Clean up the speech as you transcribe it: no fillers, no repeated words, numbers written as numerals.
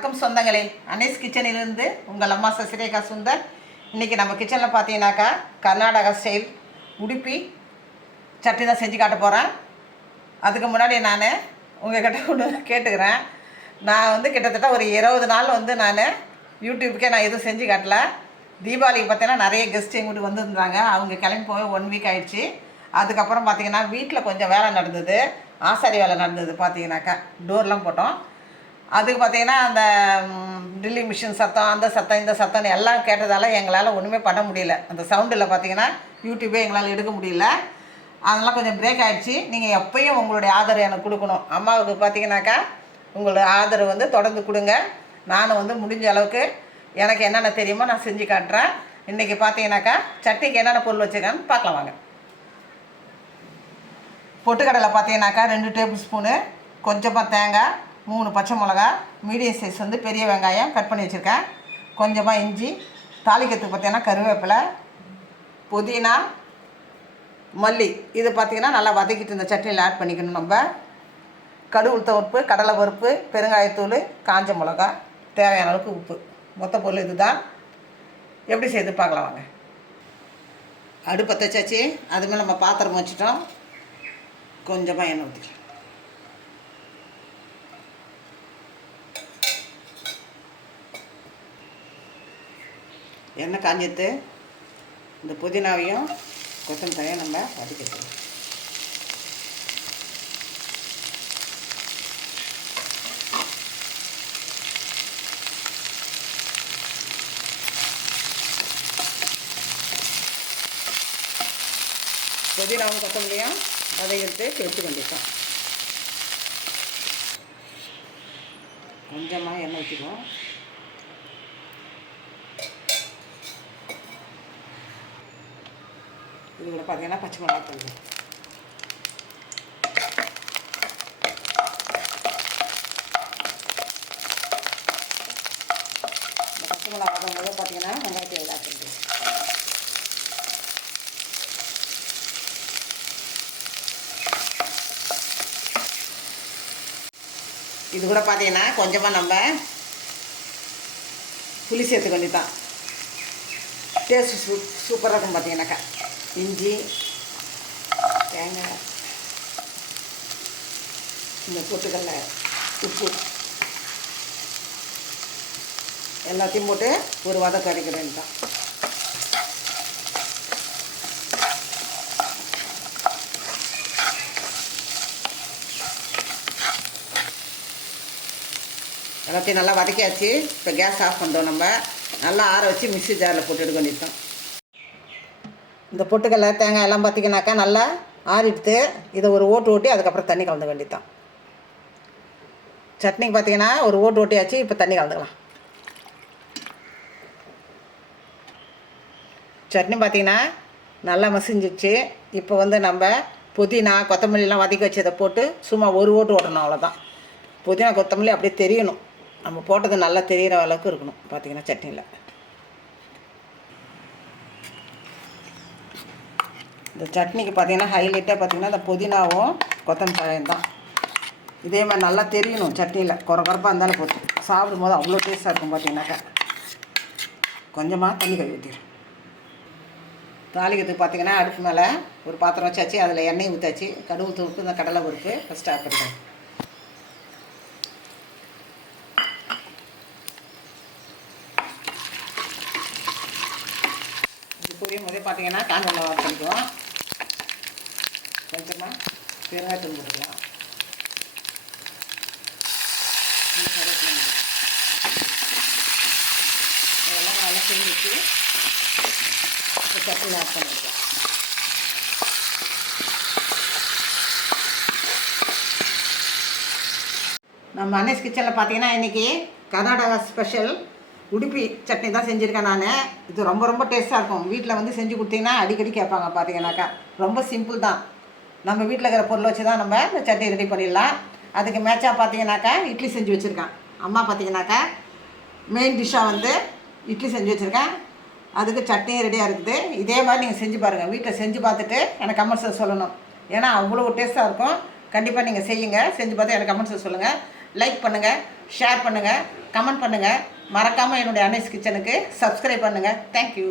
வணக்கம் சொந்தங்களே, அனீஸ் கிச்சனிலிருந்து உங்கள் அம்மா சசிரேகா சுந்தர். இன்றைக்கி நம்ம கிச்சனில் பார்த்தீங்கன்னாக்கா கர்நாடகா ஸ்டைல் உடுப்பி சட்னி தான் செஞ்சு காட்ட போகிறேன். அதுக்கு முன்னாடி நான் உங்கள்கிட்ட ஒன்று கேட்டுக்கிறேன். நான் கிட்டத்தட்ட ஒரு 20 நாள் நான் யூடியூப்புக்கே நான் எதுவும் செஞ்சு காட்டல. தீபாவளிக்கு பார்த்தீங்கன்னா நிறைய கெஸ்ட் எங்கள் வீட்டுக்கு வந்திருந்தாங்க. அவங்க கிளம்பி போய் 1 வீக் ஆகிடுச்சு. அதுக்கப்புறம் பார்த்திங்கன்னா வீட்டில் கொஞ்சம் வேலை நடந்தது, ஆசாரி வேலை நடந்தது. பார்த்தீங்கன்னாக்கா டோர்லாம் போட்டோம். அதுக்கு பார்த்திங்கன்னா அந்த ட்ரில்லிங் மிஷின் சத்தம், அந்த சத்தம், இந்த சத்தம்னு எல்லாம் கேட்டதால் எங்களால் ஒன்றுமே பண்ண முடியல. அந்த சவுண்டில் பார்த்திங்கன்னா யூடியூப்பே எங்களால் எடுக்க முடியல. அதெல்லாம் கொஞ்சம் பிரேக் ஆகிடுச்சு. நீங்கள் எப்பயும் உங்களுடைய ஆதரவு எனக்கு கொடுக்கணும். அம்மாவுக்கு பார்த்திங்கனாக்கா உங்களோட ஆதரவு தொடர்ந்து கொடுங்க. நான் முடிஞ்ச அளவுக்கு எனக்கு என்னென்ன தெரியுமோ நான் செஞ்சு காட்டுறேன். இன்றைக்கி பார்த்தீங்கன்னாக்கா சட்னிக்கு என்னென்ன பொருள் வச்சுருக்கேன்னு பார்க்கலாம் வாங்க. பொட்டுக்கடலை பார்த்தீங்கன்னாக்கா 2 டேபிள் ஸ்பூனு, கொஞ்சமாக தேங்காய், 3 பச்சை மிளகா, மீடியம் சைஸ் பெரிய வெங்காயம் கட் பண்ணி வச்சுருக்கேன், கொஞ்சமாக இஞ்சி, தாளிக்கிறதுக்கு பார்த்தீங்கன்னா கருவேப்பிலை, புதினா, மல்லி. இது பார்த்திங்கன்னா நல்லா வதக்கிட்டு இந்த சட்னியில் ஆட் பண்ணிக்கணும். நம்ம கடுகு உளுத்தம் பருப்பு, கடலை பருப்பு, பெருங்காயத்தூள், காஞ்ச மிளகா, தேவையான அளவுக்கு உப்பு. மொத்த பொருள் இது தான். எப்படி செய்து பார்க்கலாம் வாங்க. அடுப்பை தச்சாச்சு. அதுமாதிரி நம்ம பாத்திரம் வச்சுட்டோம். கொஞ்சமாக எண்ணெய் ஊற்றிக்கலாம். எண்ணெய் காஞ்சிட்டு இந்த புதினாவையும் கொத்தமல்லியும் நம்ம வதக்கிக்கலாம். புதினாவும் கொத்தமல்லியும் வதக்கிட்டு சேர்த்து கொண்டிருக்கோம். கொஞ்சமாக எண்ணெய் ஊற்றிக்குவோம். இது கூட பார்த்தீங்கன்னா பச்சை மிளகா போடுங்க. இந்த பச்சை மிளகா வதங்கும்போது பார்த்தீங்கன்னா வெங்காயத்தை எல்லாம் போடுங்க. இது கூட பார்த்தீங்கன்னா கொஞ்சமாக நம்ம புளி சேர்த்துக்க வேண்டியதான். டேஸ்ட்டு சூப்பராக இருக்கும். பார்த்தீங்கன்னாக்கா இஞ்சி, தேங்காய், இந்த பொட்டுக்கடலை, உப்பு எல்லாத்தையும் போட்டு ஒரு வதக்கு அரைக்க வேண்டியதான். எல்லாத்தையும் நல்லா வதக்கியாச்சு. இப்போ கேஸ் ஆஃப் பண்ணுறோம். நம்ம நல்லா ஆற வச்சு மிக்ஸி ஜாரில் போட்டு எடுக்க வேண்டியதான். இந்த பொட்டுக்கடலை, தேங்காய் எல்லாம் பார்த்திங்கனாக்கா நல்லா ஆறிடுத்து. இதை ஒரு ஓட்டு ஓட்டி அதுக்கப்புறம் தண்ணி கலந்து வேண்டியதான். சட்னிக்கு பார்த்திங்கன்னா ஒரு ஓட்டு ஓட்டியாச்சு. இப்போ தண்ணி கலந்துக்கலாம். சட்னி பார்த்திங்கன்னா நல்லா மசிஞ்சிச்சு. இப்போ நம்ம புதினா, கொத்தமல்லிலாம் வதக்கி வச்சதை போட்டு சும்மா ஒரு ஓட்டு ஓட்டணும். அவ்வளோதான். புதினா, கொத்தமல்லி அப்படியே தெரியணும். நம்ம போட்டது நல்லா தெரிகிற அளவுக்கு இருக்கணும். பார்த்திங்கன்னா சட்னியில் இந்த சட்னிக்கு பார்த்திங்கன்னா ஹைலைட்டாக பார்த்திங்கன்னா இந்த புதினாவும் கொத்தமல்லி தான். இதே மாதிரி நல்லா தெரியணும் சட்னியில். குறப்பாக இருந்தாலும் போட்டு சாப்பிடும்போது அவ்வளோ டேஸ்ட்டாக இருக்கும். பார்த்திங்கனாக்கா கொஞ்சமாக தண்ணி கழுவி ஊற்றிடும். தாளிக்கிறதுக்கு பார்த்திங்கன்னா அடுப்பு மேலே ஒரு பாத்திரம் வச்சாச்சு. அதில் எண்ணெய் ஊற்றாச்சு. கடுகு தூப்பு, இந்த கடலை பருப்பு ஃபஸ்ட்டு ஆட் பண்ணிக்கலாம். புரியும் போதே பார்த்திங்கன்னா காஞ்ச மிளகா ஆட் பண்ணிக்குவோம். கொஞ்சமாக பெருங்காயத்தூள் போட்டுக்கலாம். அதெல்லாம் நல்லா செஞ்சுட்டு இப்போ சட்னி ஆட் பண்ணிக்கலாம். நம்ம அனீஸ் கிச்சனில் பார்த்திங்கன்னா இன்றைக்கி கர்நாடகா ஸ்பெஷல் உடுப்பி சட்னி தான் செஞ்சுருக்கேன் நான். இது ரொம்ப ரொம்ப டேஸ்ட்டாக இருக்கும். வீட்டில் செஞ்சு கொடுத்தீங்கன்னா அடிக்கடி கேட்பாங்க. பார்த்தீங்கன்னாக்கா ரொம்ப சிம்பிள் தான். நம்ம வீட்டில் இருக்கிற பொருளை வச்சு தான் நம்ம இந்த சட்னி ரெடி பண்ணிடலாம். அதுக்கு மேட்சாக பார்த்தீங்கன்னாக்கா இட்லி செஞ்சு வச்சுருக்கேன். அம்மா பார்த்தீங்கன்னாக்கா மெயின் டிஷ்ஷாக இட்லி செஞ்சு வச்சுருக்கேன். அதுக்கு சட்னியும் ரெடியாக இருக்குது. இதே மாதிரி நீங்கள் செஞ்சு பாருங்கள். வீட்டில் செஞ்சு பார்த்துட்டு எனக்கு கமெண்ட்ஸில் சொல்லணும். ஏன்னா அவ்வளோ டேஸ்ட்டாக இருக்கும். கண்டிப்பாக நீங்கள் செய்யுங்க. செஞ்சு பார்த்து எனக்கு கமெண்ட்ஸில் சொல்லுங்கள். லைக் பண்ணுங்கள், ஷேர் பண்ணுங்கள், கமெண்ட் பண்ணுங்கள். மறக்காமல் என்னுடைய அன்னைஸ் கிச்சனுக்கு சப்ஸ்கிரைப் பண்ணுங்கள். தேங்க்யூ.